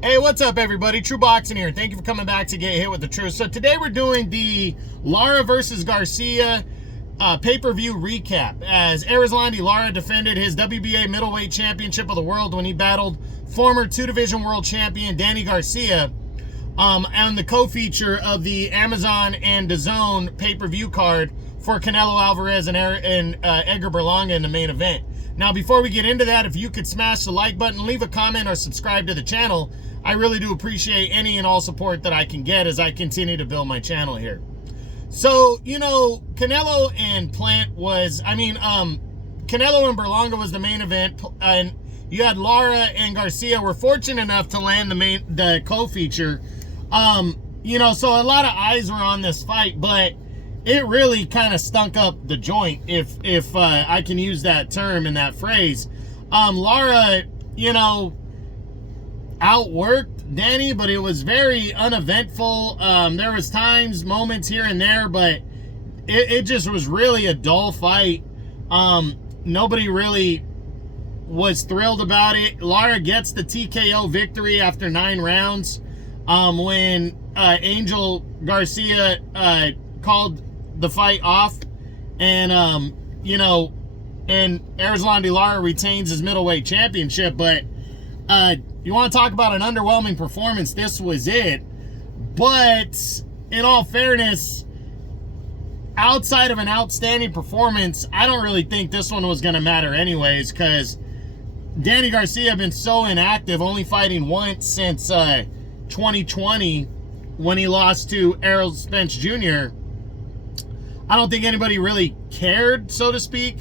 Hey, what's up, everybody? True Boxing here. Thank you for coming back to Get Hit with the Truth. So today we're doing the Lara versus Garcia pay-per-view recap, as Lara defended his WBA middleweight championship of the world when he battled former two-division world champion Danny Garcia on the co-feature of the Amazon and DAZN pay-per-view card for Canelo Alvarez and Edgar Berlanga in the main event. Now, before we get into that, if you could smash the like button, leave a comment, or subscribe to the channel, I really do appreciate any and all support that I can get as I continue to build my channel here. So, Canelo and Canelo and Berlanga was the main event, and you had Lara and Garcia were fortunate enough to land the co-feature. So a lot of eyes were on this fight, but it really kind of stunk up the joint, if I can use that term and that phrase. Lara, outworked Danny, but it was very uneventful. There was moments here and there, but it just was really a dull fight. Nobody really was thrilled about it. Lara gets the TKO victory after 9 rounds when Angel Garcia called the fight off, and and Erislandy Lara retains his middleweight championship. But you want to talk about an underwhelming performance, this was it. But in all fairness, outside of an outstanding performance, I don't really think this one was going to matter anyways, because Danny Garcia had been so inactive, only fighting once since 2020 when he lost to Errol Spence Jr. I don't think anybody really cared, so to speak,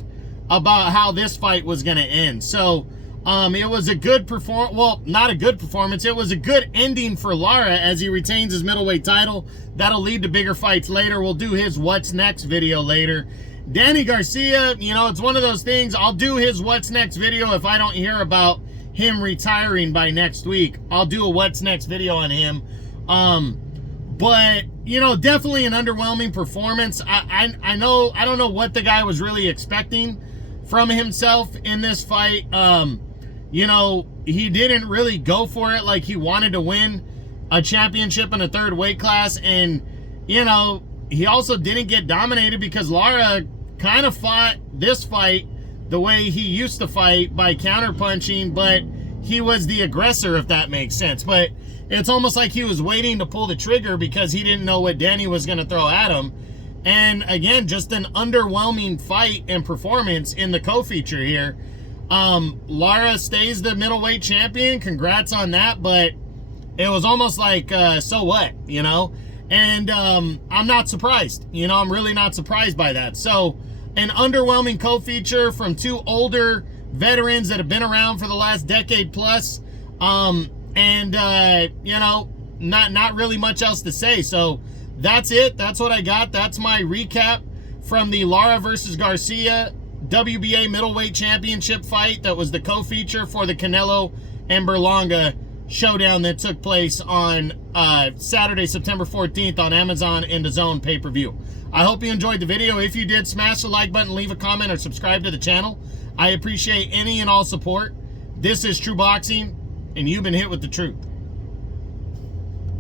about how this fight was going to end. So it was a good performance. Well, not a good performance. It was a good ending for Lara as he retains his middleweight title. That'll lead to bigger fights later. We'll do his What's Next video later. Danny Garcia, it's one of those things. I'll do his What's Next video if I don't hear about him retiring by next week. I'll do a What's Next video on him. But, definitely an underwhelming performance. I don't know what the guy was really expecting from himself in this fight. He didn't really go for it like he wanted to win a championship in a third weight class. And, he also didn't get dominated because Lara kind of fought this fight the way he used to fight, by counterpunching, but he was the aggressor, if that makes sense. But it's almost like he was waiting to pull the trigger because he didn't know what Danny was going to throw at him. And again, just an underwhelming fight and performance in the co-feature here. Lara stays the middleweight champion. Congrats on that. But it was almost like, so what, And I'm not surprised. I'm really not surprised by that. So an underwhelming co-feature from two older veterans that have been around for the last decade plus. Not really much else to say. So that's it. That's what I got. That's my recap from the Lara versus Garcia WBA middleweight championship fight that was the co-feature for the Canelo and Berlanga showdown that took place on Saturday, September 14th on Amazon and DAZN pay-per-view. I hope you enjoyed the video. If you did, smash the like button, leave a comment, or subscribe to the channel. I appreciate any and all support. This is True Boxing, and you've been hit with the truth.